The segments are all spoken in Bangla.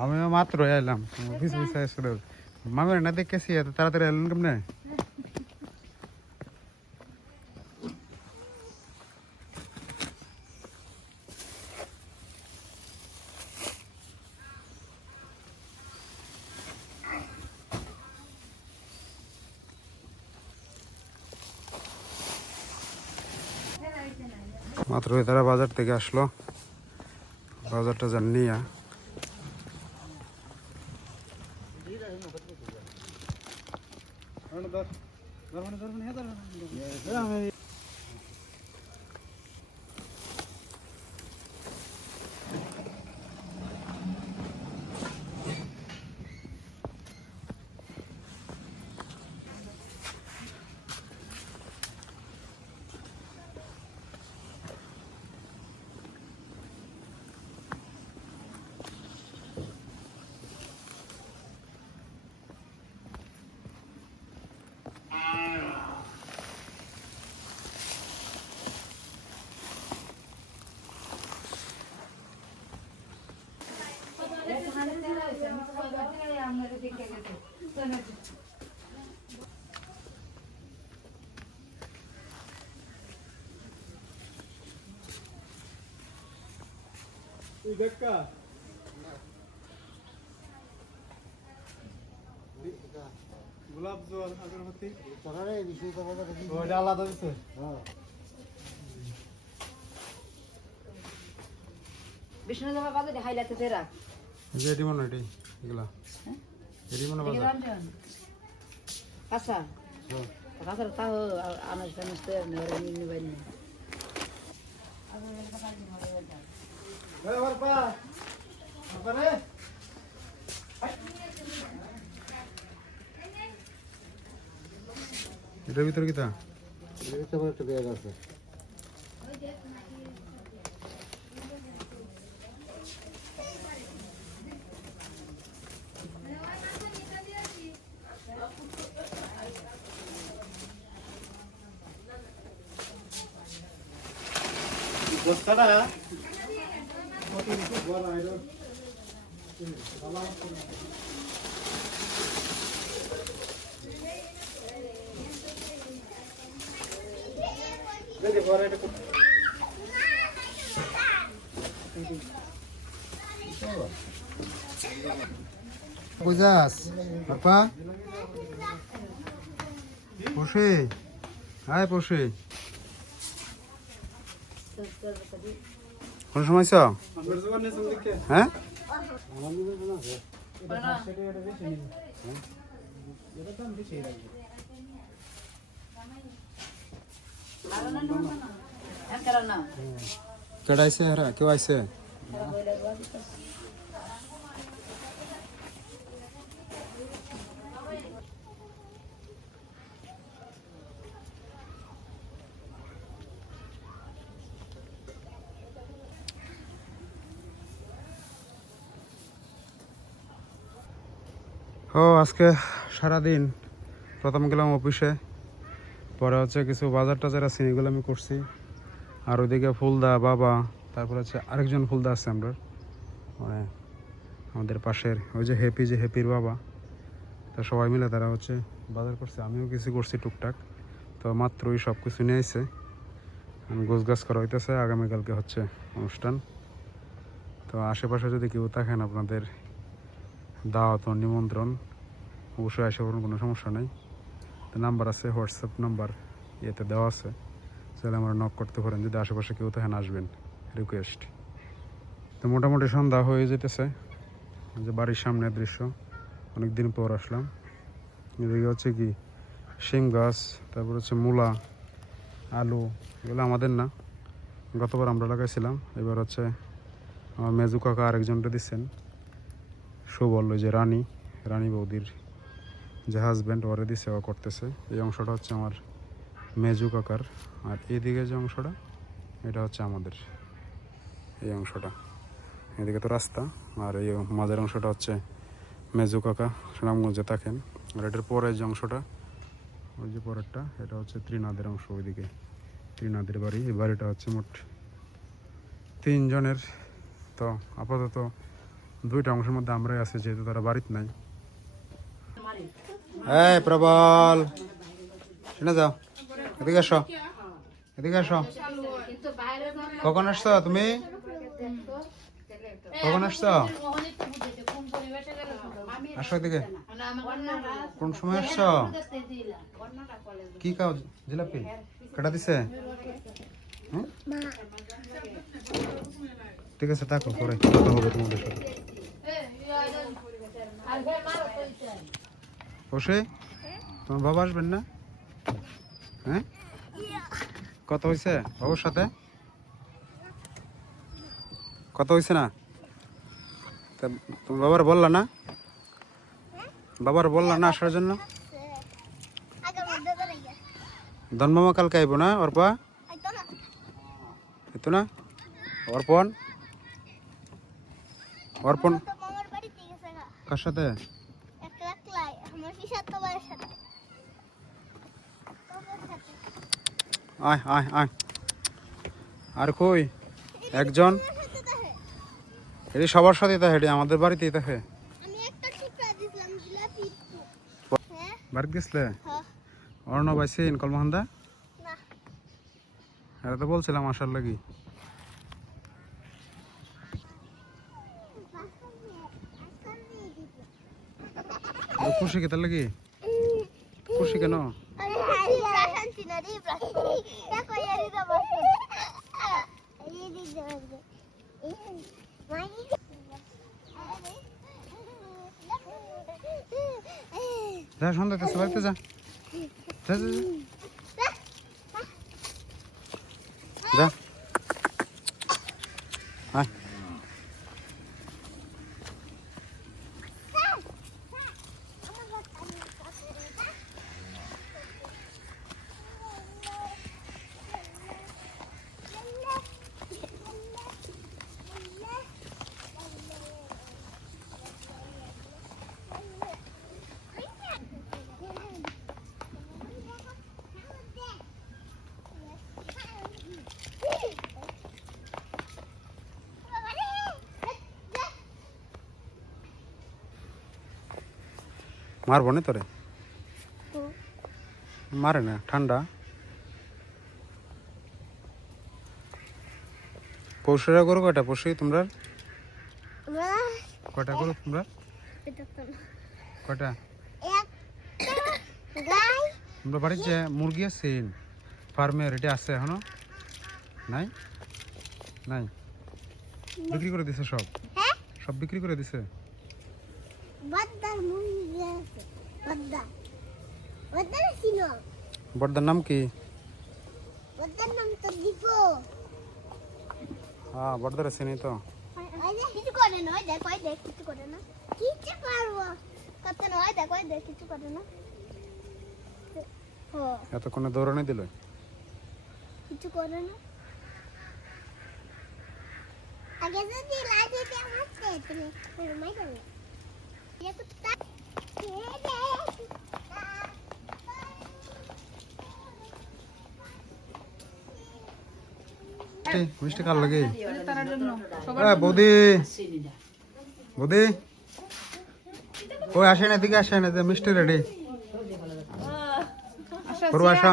আমিও মাত্র এলাম পিছু পিছু এসে দেব মামি না দেখেছি এত তাড়াতাড়ি এলেন কেমনে? মাত্র তারা বাজার থেকে আসলো। বাজারটা যান নিয়ে গোলাপ জল আগরবাতি। ওটা আলাদা দিছে? বিষ্ণু জামা বাজারে হাইলাইতে দে রাখ এই যে এটি মনে হয় এটি এগুলা। মনে দেখে বাজার কাঁচা কাঁচা তাও আনাজ টানাজ তো নেওয়ার নিয়ে নিবাই নি এটার ভিতরে কি তা বুঝাস বাপা পশে হাই পশে কোন সময় ছ হ্যাঁ। কেডাইছে কেডা আইছে হরা? কেউ আইছে? ও, আজকে সারাদিন প্রথম গেলাম অফিসে, পরে হচ্ছে কিছু বাজার টাজার আছে, এগুলো আমি করছি। আর ওইদিকে ফুলদা বাবা, তারপর হচ্ছে আরেকজন ফুলদা আছে আমরা মানে আমাদের পাশের, ওই যে হ্যাপি যে হ্যাপির বাবা, তা সবাই মিলে তারা হচ্ছে বাজার করছে। আমিও কিছু করছি টুকটাক, তো মাত্রই সব কিছু নিয়ে এসে গোছ গাছ করা হইতেছে, আগামীকালকে হচ্ছে অনুষ্ঠান। তো আশেপাশে যদি কেউ থাকেন আপনাদের দাওয়াত নিমন্ত্রণ অবশ্যই আসে কোনো সমস্যা নেই। তো নাম্বার আছে, হোয়াটসঅ্যাপ নাম্বার ইয়েতে দেওয়া আছে। তাহলে আমরা নক করতে পারেন, যদি আশেপাশে কেউ থাকেন আসবেন রিকোয়েস্ট তো মোটামুটি সন্ধ্যা হয়ে যেতেছে যে বাড়ির সামনের দৃশ্য, অনেক দিন পর আসলাম। এদিকে হচ্ছে কি, শিম গাছ, তারপর হচ্ছে মূলা, আলু, এগুলো আমাদের না। গতবার আমরা লাগাইছিলাম, এবার হচ্ছে আমার মেজু কাকা আরেকজনটা দিচ্ছেন। সুবল ওই যে রানী রানী বৌদির যে হাজব্যান্ড দিয়ে সেবা করতেছে, এই অংশটা হচ্ছে আমার মেজু কাকার। আর এদিকে যে অংশটা, এটা হচ্ছে আমাদের এই অংশটা। এদিকে তো রাস্তা, আর এই মাঝের অংশটা হচ্ছে মেজু কাকা, সুনামগঞ্জে থাকেন। আর এটার পরের যে অংশটা, ওই যে পরেরটা, এটা হচ্ছে ত্রিনাদের অংশ ওইদিকে। ত্রিনাদের বাড়ি, এই বাড়িটা হচ্ছে মোট তিনজনের। তো আপাতত দুইটা অংশের মধ্যে আমরাই আছি, যেহেতু তারা বাড়িতে নাই। প্রবল। শুনে যাও। এদিকে আসো। এদিকে আসো। কখন আসছো তুমি? কখন আসছো? আসো এদিকে। কোন সময় আসছো? কি খাও জিলাপি? কেটা দিছে? ঠিক আছে, থাকো, পরে কথা হবে তোমাদের সাথে। বসে? তোমার বাবা আসবেন না? হ্যাঁ? কত হয়েছে বাবুর সাথে? কত হয়েছে না? তা তুমি বাবার বললা না? বাবার বললা না আসার জন্য? ধনমামা কালকে আইব না, অর্পা? এতো না। অর্পণ? অর্পণ? কার সাথে? আয় আয় আয়। আর কই? একজন? এটি সবার সাথে তা হেঁটে আমাদের টিপা দিছিলাম জিলাপি হ্যাঁ? বাড়িতে গেছলে? হ্যাঁ। অর্ণব আইসে ইনকল মহান্দা? এটা তো বলছিলাম আসার লাগি। তো খুশি কে তার লাগি? খুশি কেন? যা সন্ধ্যা তেছে বাড়িতে যা যা যা, যা। যা আয় মারবো না তোরে? মারে না ঠান্ডা। পৌষেরা করো কয়টা? পৌষে তোমরা? কয়টা করো তোমরা? কটা তোমরা বাড়ির যে মুরগি আছে ফার্মে রেডি আছে এখনও? নাই? নাই? বিক্রি করে দিছে সব? হ্যাঁ? সব বিক্রি করে দিছে? বড়দার নাম কি? বদ্দার নাম তো দীপ। হ্যাঁ বড়দার আছে নি তো কিছু করে না দেখ ওই দেখ কিছু করে না। কিছু পারব। কত না ওই দেখ ওই দেখ কিছু করে না। এতক্ষণে দৌড়ানি দিল? কিছু করে না। আগে যদি লাগে তে আমাকে তুমি রুমাই করে কুড়িটা কার লাগে? বৌদি। বৌদি। ওই আসেন এদিকে আসেন এদিকে মিষ্টি রেডি। পূর্ব। আসা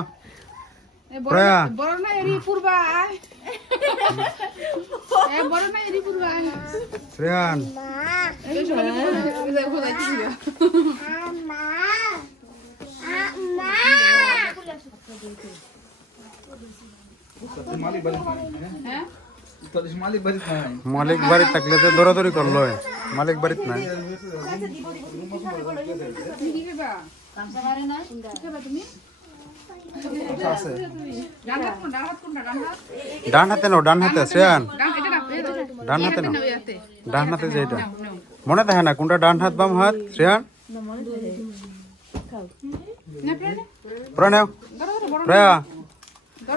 শ্রেয়ান মালিক বাড়ি থাকলে তো দৌড়াদৌড়ি করল। মালিক বাড়িতে নাই। ডান হাত নাও, ডান হাতে, শ্রেয়ান। ডান হাতে নাও। ডান হাতে যেটা মনে থাকে না কোনটা ডান হাত বাম হাত? শ্রেয়ান? না প্রায়?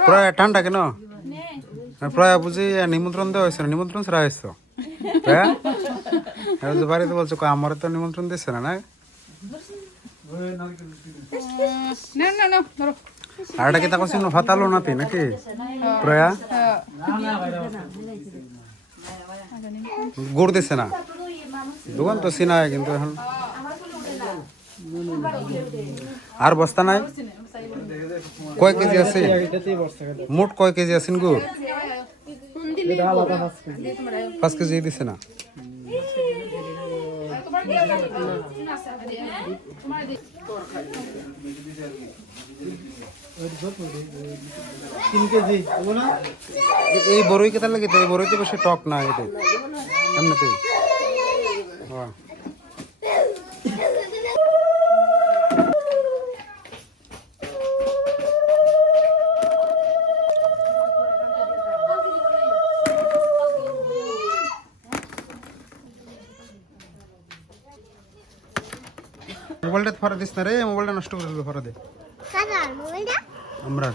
প্রয়া ঠান্ডা কেন? প্রয়া বুঝি নিমন্ত্রণ দেওয়া হয়েছে নিমন্ত্রণ ছাড়া হয়েছ। প্রয়া? বাড়িতে বলছো আমার তো নিমন্ত্রণ দিচ্ছে না না? এটা কি তা করছিল ফাতালো নাতি নাকি? প্রয়া? গুড় দিছে না? দোকান তো চিনাই কিন্তু এখন। আর বস্তা নাই? কয় কেজি আছে? মোট কয় কেজি আছেন গো? পাঁচ কেজি দিছে না? এই বড়ই কেতার লাগে এই বড়ই তো বেশি টক না এতে। এমনিতে ফরা দিস না রে মোবাইলটা নষ্ট করে দিল ফরা দে আমরা।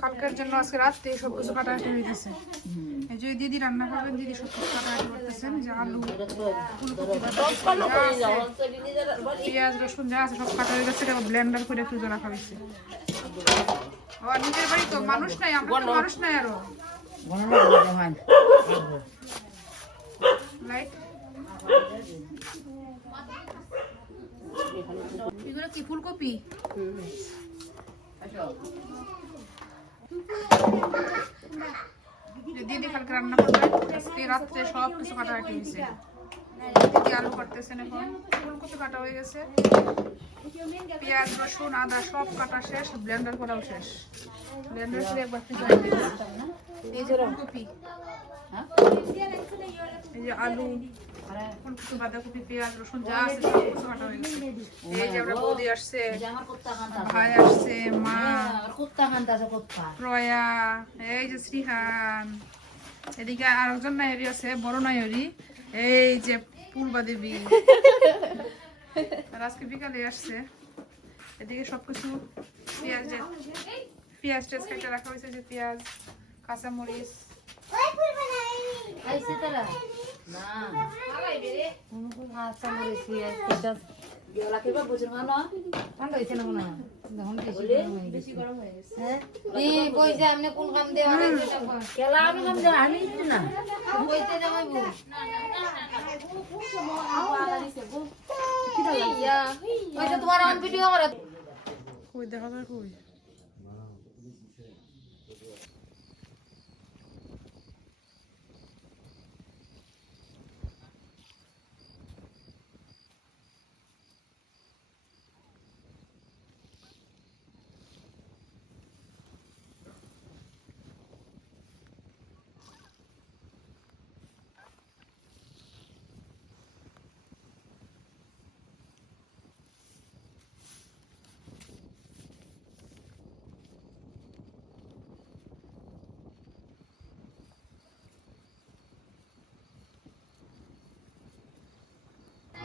কালকের জন্য আজকে রাত্রে সব কিছু কাটাকাটি হয়ে গেছে। যে দিদি রান্না করবেন দিদি সব কিছু কাটাকাটি করতেছেন যে আলু ফুলকপি পেঁয়াজ রসুন যা আছে সব কাটা হয়ে গেছে ব্লেন্ডার করে ফ্রিজে রাখা হয়েছে ও নিজের বাড়ি তো মানুষ নাই আমরা তো মানুষ নাই আরও। লাইট এগুলো কি ফুলকপি? দিদি কালকে রান্না করবে আজকে রাত্রে সব কিছু কাটাকাটি হয়েছে। দিদি আলু কাটতেছেন এখন ফুলকপি কাটা হয়ে গেছে। পেঁয়াজ রসুন আদা সব কাটা শেষ ব্লেন্ডার করাও শেষ। ব্লেন্ডার করে একবার। এই যে ফুলকপি এই যে আলু ফুলকপি বাঁধাকপি পেঁয়াজ রসুন যা আছে সব কিছু কাটা হয়ে গেছে। এই যে আমরা বৌদি আসছে ভাই মা। কুত্তা প্রয়া এই যে শ্রীহান। এদিকে আরেকজন আছে বড় নায়রি এই যে পূর্বা দেবী। আজকে বিকালে আসছে। এদিকে সবকিছু পেঁয়াজ পেঁয়াজ টেজ কেটে রাখা হয়েছে যে পেঁয়াজ কাঁচামরিচ। না। আচ্ছা মনে হয় হয়ে হ্যাঁ তোমার ভিডিও কই দেখা যায় কই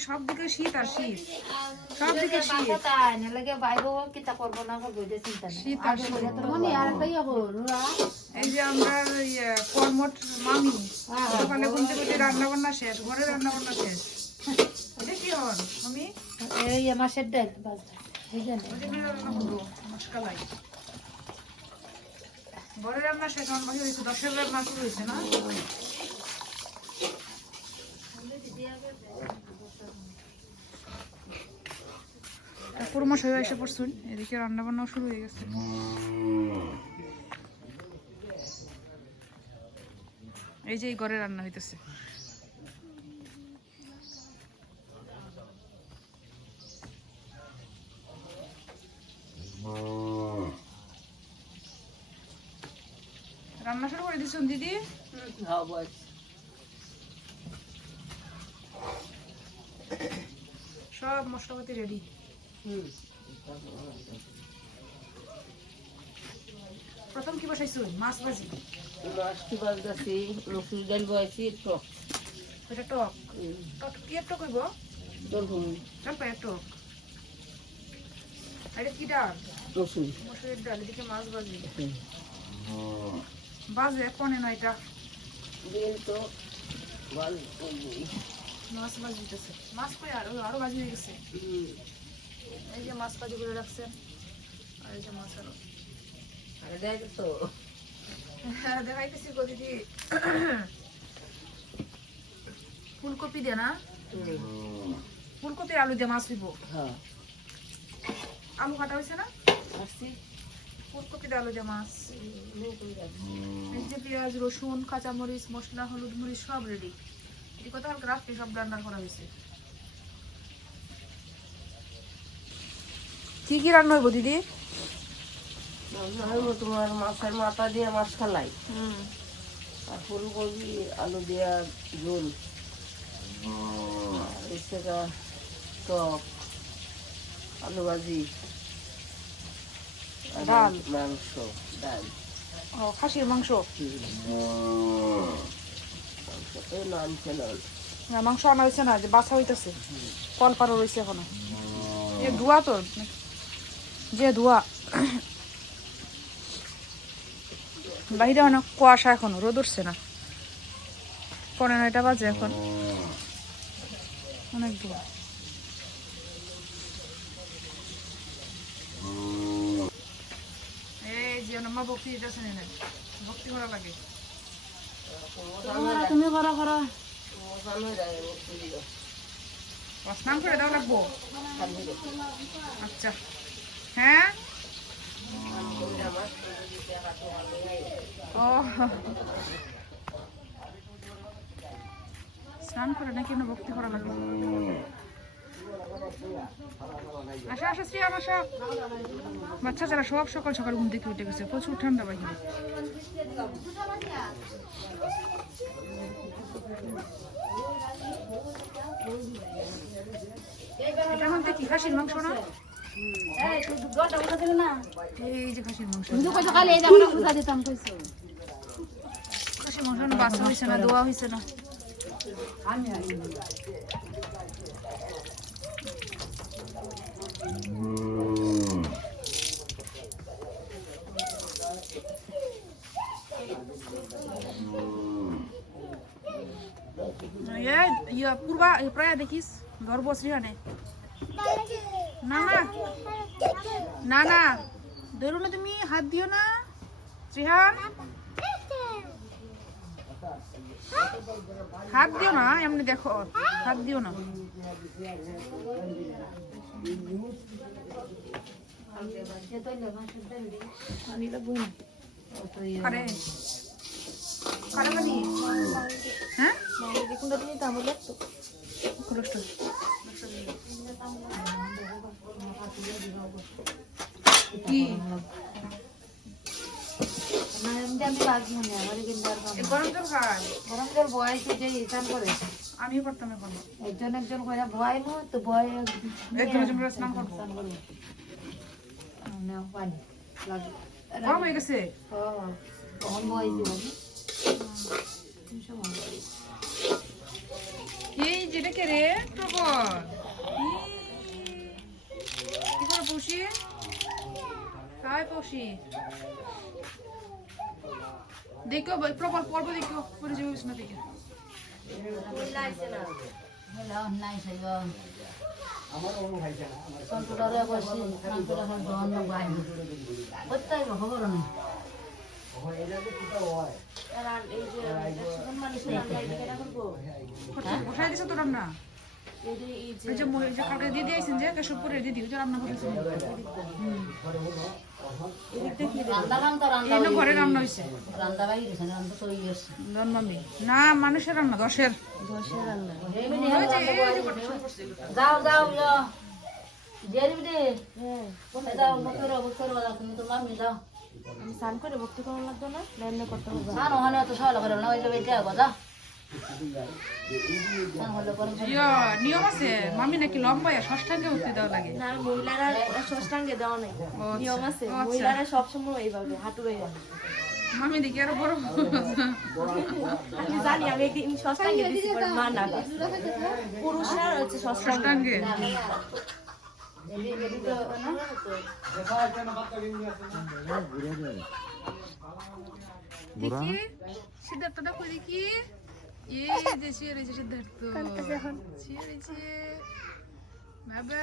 সব দিকে শীত আর শীত। সব দিকে শীত। শীত আর শীত। এই যে আমরা ইয়ে, কর্মট মামি সকালে ঘুম থেকে রান্না বান্না শেষ ঘরে রান্না বান্না শেষ। এটা কি হন আমি এই মাসের ডাল ওই যে মেয়েরা রান্না করব? মশকালাই রান্না শেষ আমার বাকি হয়েছে দশের রান্না শুরু হয়েছে না? পুরো মশাই এসে পড়ছুন এদিকে রান্না বান্নাও শুরু হয়ে গেছে। এই যে এই ঘরে রান্না হইতেছে। রান্না শুরু করে দিছুন দিদি? সব মশলাপাতি রেডি প্রথম কি বসাইছুন মাছ ভাজি। মাছটি বাজতেছি মসুর ডাল বয়েছি টক এটা টক। টক কি টক হইব? দরহুন জলপাই টক। আর এটা কি ডাল? মসুর মসুরের ডাল এদিকে মাছ ভাজি। বাজে পনে নয়টা দিন তো মাছ ভাজি দিতেছে মাছ কই আরও? আরও ভাজি হয়ে গেছে। এই যে মাছ করে আর এই যে মাছ আরও আর দেখ তো হ্যাঁ দেখাইতেছি গো দিদি ফুলকপি দিয়ে না? ফুলকপির আলু দিয়ে মাছ হইব। হ্যাঁ। আলু কাটা হয়েছে না? আসছি। আলু দিয়ে মাছ। এই যে পেঁয়াজ রসুন কাঁচামরিচ মশলা হলুদ মরিচ সব রেডি এই কথা হালকা রাত্রে সব রান্না করা হয়েছে। কি কি রান্না হইব দিদি? হইব তোমার মাছের মাথা দিয়ে মাছ খালাই হুম। আর ফুলকপি আলু দিয়া ঝোল। টক আলু ভাজি। ডাল। মাংস ডাল। ও খাসির মাংস? মাংস আনা হয়েছে না যে বাছা হইতেছে। কল পারো রয়েছে এখনও। এ ধোয়া তো? যে ধোয়া বাহিরে অনেক কুয়াশা এখনও রোদ উঠছে না। পনেরো নয়টা বাজে এখন। অনেক ধোয়া এই যে মা ভক্তি দিতেছে ভক্তি করা লাগে। তুমি করো করো। স্নান করে দাও লাগবো। আচ্ছা। হ্যাঁ? ও। স্নান করে না কেন ভক্তি করা লাগে? আসা আসা শ্রী আমার আসা। বাচ্চা যারা সব সকাল সকাল ঘুম থেকে উঠে গেছে, প্রচুর ঠান্ডা বাহিরে। এটা মধ্যে কি, খাসির মাংস না? ইয়া পূর্বা প্রায় দেখিস গর্ভশ্রী হানে না না না না ধরো না তুমি হাত দিও না। শ্রীহান হাত দিও না এমনি দেখো হাত দিও না। হ্যাঁ? কি? করতাম এখন একজন একজন করে ভয় নয় তো ভয় একজন একজন করে স্নান করব। নাও পানি। গরম হয়ে গেছে? দিব এই যেটা কে রে? প্রবল কি করে পৌষি তাই পৌষি দেখো প্রবল পর্ব দেখো পরে যাবে বাই কোথায় খবর নেই বসাই দিছে তো রান্না? যে মই- কালকে দিদি আইছেন যে কেশবপুরের দিদি ওই যে রান্না করেছেন রান্না কাম তো রান্না এই না ঘরে রান্না হয়েছে রান্না রান্না জন্মামি। না মানুষের রান্না দশের। ওই যে যাও যাও আমি স্নান করে ভক্তি করা লাগতো না করতে হবে। স্নান ওখানে তো সকালে করে না ওই যে বেটে আগো নিয়ম আছে? মামি নাকি লম্বায় ষষ্ঠাঙ্গে উঠতে দেওয়া লাগে? না মহিলারা ষষ্ঠাঙ্গে দেওয়া নেই। আচ্ছা। নিয়ম আছে। আচ্ছা। মহিলারা সবসময় এইভাবে হাঁটু মামি দেখি আরও বড়। আমি জানি আমি একদিন ষষ্ঠাঙ্গে দিছি পরে মা না পুরুষরা হচ্ছে ষষ্ঠাঙ্গে। টাঙ্গে বুড়া দেখি? সিদ্ধার্থ দেখো দেখি এই যে শুয়ে রয়েছে সিদ্ধার্থ শুয়ে রয়েছে বাবা